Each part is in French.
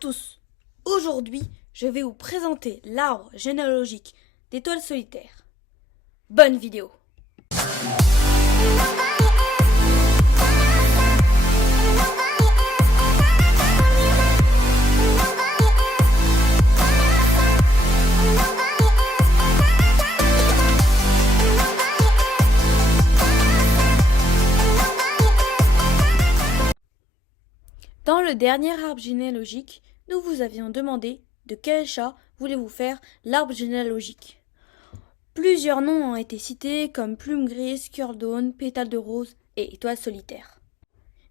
tous! Aujourd'hui, je vais vous présenter l'arbre généalogique d'étoiles solitaires. Bonne vidéo! Dans le dernier arbre généalogique, nous vous avions demandé de quel chat voulez-vous faire l'arbre généalogique. Plusieurs noms ont été cités comme plume grise, cœur d'aune, pétale de rose et étoile solitaire.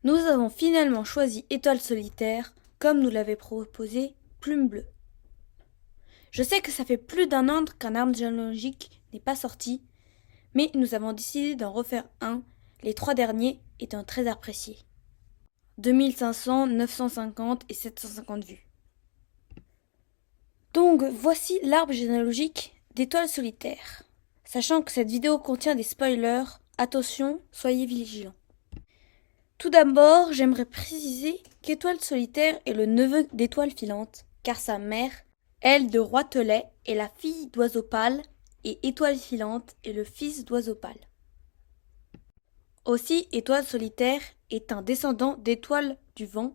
Nous avons finalement choisi étoile solitaire comme nous l'avait proposé plume bleue. Je sais que ça fait plus d'un an qu'un arbre généalogique n'est pas sorti, mais nous avons décidé d'en refaire un, les 3 derniers étant très appréciés. 2500, 950 et 750 vues. Donc voici l'arbre généalogique d'étoiles solitaires. Sachant que cette vidéo contient des spoilers, attention, soyez vigilants. Tout d'abord, j'aimerais préciser qu'Étoile solitaire est le neveu d'Étoile filante, car sa mère, elle de Roitelet, est la fille d'Oiseau pâle et Étoile filante est le fils d'Oiseau pâle. Aussi, Étoile solitaire est un descendant d'Étoile du vent,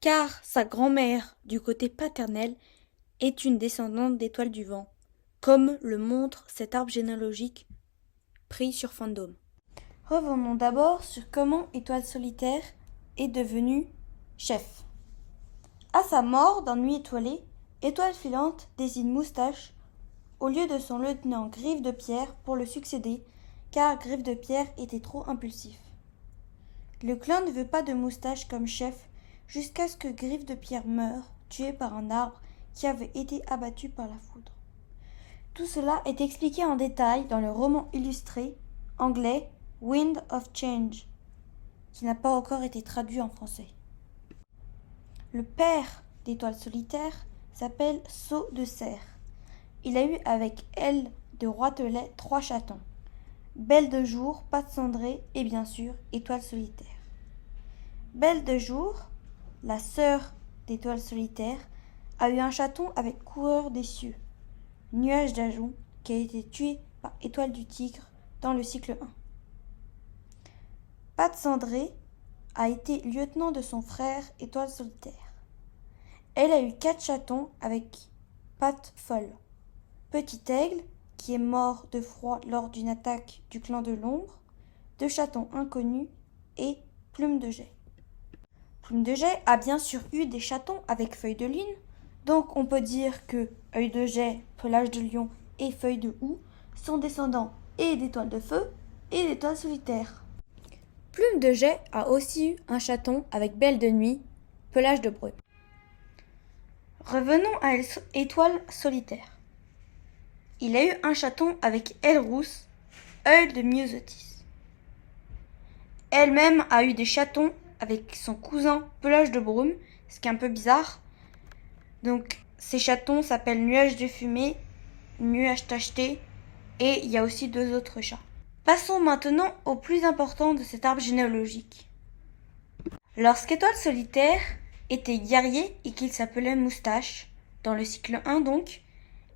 car sa grand-mère, du côté paternel, est une descendante d'Étoile du vent, comme le montre cet arbre généalogique pris sur Fandom. Revenons d'abord sur comment Étoile solitaire est devenu chef. À sa mort dans Nuit étoilée, Étoile filante désigne Moustache au lieu de son lieutenant Griffe de Pierre pour le succéder, car Griffe de Pierre était trop impulsif. Le clan ne veut pas de Moustache comme chef jusqu'à ce que Griffe de Pierre meure, tué par un arbre qui avait été abattu par la foudre. Tout cela est expliqué en détail dans le roman illustré anglais Wind of Change, qui n'a pas encore été traduit en français. Le père d'Étoile solitaire s'appelle Sceau de Cerf. Il a eu avec elle de Roitelet 3 chatons. Belle de jour, Patte cendrée et bien sûr Étoile solitaire. Belle de jour, la sœur d'Étoile solitaire, a eu un chaton avec Coureur des cieux, Nuage d'Ajoun, qui a été tué par Étoile du tigre dans le cycle 1. Patte cendrée a été lieutenant de son frère Étoile solitaire. Elle a eu 4 chatons avec Patte folle, Petit aigle, qui est mort de froid lors d'une attaque du clan de l'ombre, 2 chatons inconnus et Plume de Jet. Plume de Jet a bien sûr eu des chatons avec Feuille de Lune, donc on peut dire que Œil de Jet, Pelage de Lion et Feuille de Houx sont descendants et d'Étoile de Feu et d'Étoile solitaire. Plume de Jet a aussi eu un chaton avec Belle de Nuit, Pelage de Brume. Revenons à Étoile solitaire. Il a eu un chaton avec Aile rousse, Œil de Myosotis. Elle-même a eu des chatons avec son cousin Pelage de Brume, ce qui est un peu bizarre. Donc ces chatons s'appellent Nuage de Fumée, Nuage Tacheté et il y a aussi 2 autres chats. Passons maintenant au plus important de cet arbre généalogique. Lorsqu'Étoile solitaire était guerrier et qu'il s'appelait Moustache, dans le cycle 1 donc,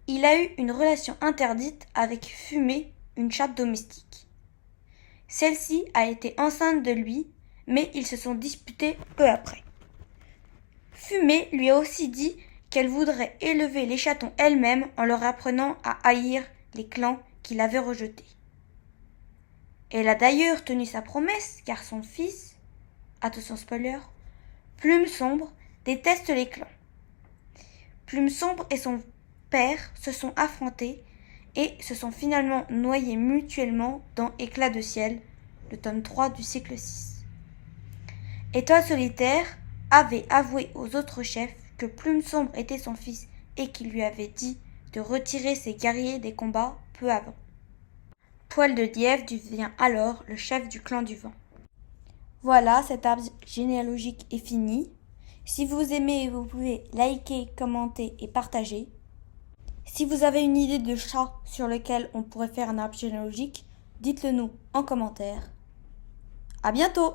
il a eu une relation interdite avec Fumée, une chatte domestique. Celle-ci a été enceinte de lui, mais ils se sont disputés peu après. Fumée lui a aussi dit qu'elle voudrait élever les chatons elle-même en leur apprenant à haïr les clans qui l'avaient rejeté. Elle a d'ailleurs tenu sa promesse car son fils, attention spoiler, Plume sombre, déteste les clans. Plume sombre et son père se sont affrontés et se sont finalement noyés mutuellement dans Éclat de ciel, le tome 3 du cycle 6. Étoile solitaire avait avoué aux autres chefs que Plume sombre était son fils et qu'il lui avait dit de retirer ses guerriers des combats peu avant. Poil de Lièvre devient alors le chef du clan du vent. Voilà, cet arbre généalogique est fini. Si vous aimez, vous pouvez liker, commenter et partager. Si vous avez une idée de chat sur lequel on pourrait faire un arbre généalogique, dites-le nous en commentaire. À bientôt!